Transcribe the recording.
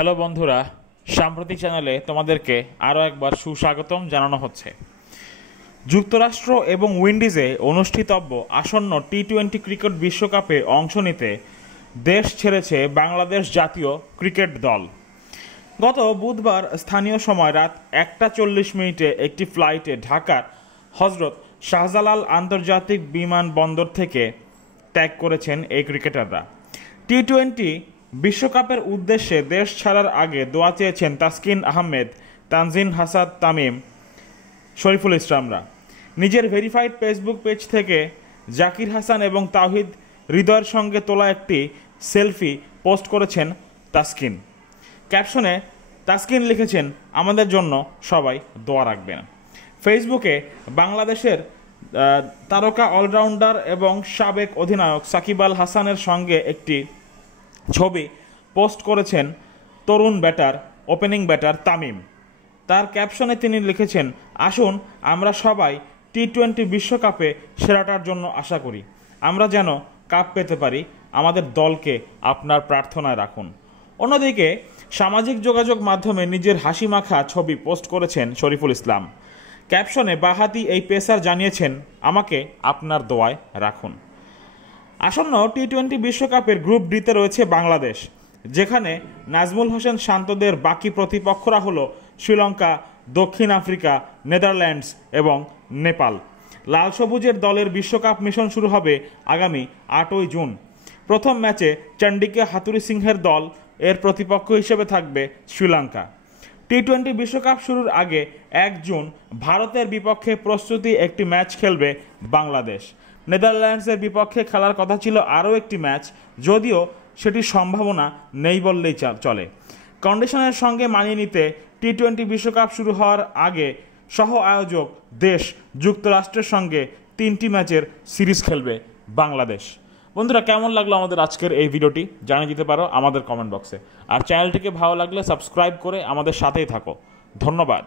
Hello বন্ধুরা, সাম্প্রতিক চ্যানেলে তোমাদেরকে আরও একবার সুস্বাগতম জানানো হচ্ছে। যুক্তরাষ্ট্র এবং উইন্ডিজে অনুষ্ঠিতব্য আসন্ন টি-20 ক্রিকেট বিশ্বকাপে অংশ নিতে দেশ ছেড়েছে বাংলাদেশ জাতীয় ক্রিকেট দল। গত বুধবার স্থানীয় সময় রাত 1:40 একটি ফ্লাইটে ঢাকার হজরত শাহজালাল আন্তর্জাতিক বিমানবন্দর থেকে ত্যাগ করেছেন এই ক্রিকেটাররা। টি-20 বিশ্বকাপের উদ্দেশ্যে দেশ ছাড়ার আগে দোয়া চেয়েছেন তাসকিন আহমেদ, তানজিন হাসান তামিম, শরীফুল ইসলামরা। নিজের ভেরিফাইড ফেসবুক পেজ থেকে জাকির হাসান এবং তাওহিদ হৃদয়ের সঙ্গে তোলা একটি সেলফি পোস্ট করেছেন তাসকিন। ক্যাপশনে তাসকিন লিখেছেন, আমাদের জন্য সবাই দোয়া রাখবেন। ফেসবুকে বাংলাদেশের তারকা অলরাউন্ডার এবং সাবেক অধিনায়ক সাকিব আল হাসানের সঙ্গে একটি ছবি পোস্ট করেছেন তরুণ ওপেনিং ব্যাটার তামিম। তার ক্যাপশনে তিনি লিখেছেন, আসুন আমরা সবাই টি-20 বিশ্বকাপে সেরাটার জন্য আশা করি। আমরা যেন কাপ পেতে পারি। আমাদের দলকে আপনার প্রার্থনায় রাখুন। অন্যদিকে সামাজিক যোগাযোগ মাধ্যমে নিজের হাসি মাখা ছবি পোস্ট করেছেন শরীফুল ইসলাম। ক্যাপশনে বাঁহাতি এই পেসার জানিয়েছেন, আমাকে আপনার দোয়ায় রাখুন। আসন্ন টি-20 বিশ্বকাপের গ্রুপ ডিতে রয়েছে বাংলাদেশ, যেখানে নাজমুল হোসেন শান্তদের বাকি প্রতিপক্ষরা হলো শ্রীলঙ্কা, দক্ষিণ আফ্রিকা, নেদারল্যান্ডস এবং নেপাল। লাল সবুজের দলের বিশ্বকাপ মিশন শুরু হবে আগামী 8ই জুন। প্রথম ম্যাচে চন্ডিকা হাতুরি সিংহের দল এর প্রতিপক্ষ হিসেবে থাকবে শ্রীলঙ্কা। টি-20 বিশ্বকাপ শুরুর আগে 1 জুন ভারতের বিপক্ষে প্রস্তুতি একটি ম্যাচ খেলবে বাংলাদেশ। নেদারল্যান্ডসের বিপক্ষে খেলার কথা ছিল আরও একটি ম্যাচ, যদিও সেটির সম্ভাবনা নেই বললেই চলে। কন্ডিশনের সঙ্গে মানিয়ে নিতে টি-20 বিশ্বকাপ শুরু হওয়ার আগে সহ আয়োজক দেশ যুক্তরাষ্ট্রের সঙ্গে 3টি ম্যাচের সিরিজ খেলবে বাংলাদেশ। বন্ধুরা, কেমন লাগলো আমাদের আজকের এই ভিডিওটি জানিয়ে দিতে পারো আমাদের কমেন্ট বক্সে। আর চ্যানেলটিকে ভালো লাগলে সাবস্ক্রাইব করে আমাদের সাথেই থাকো। ধন্যবাদ।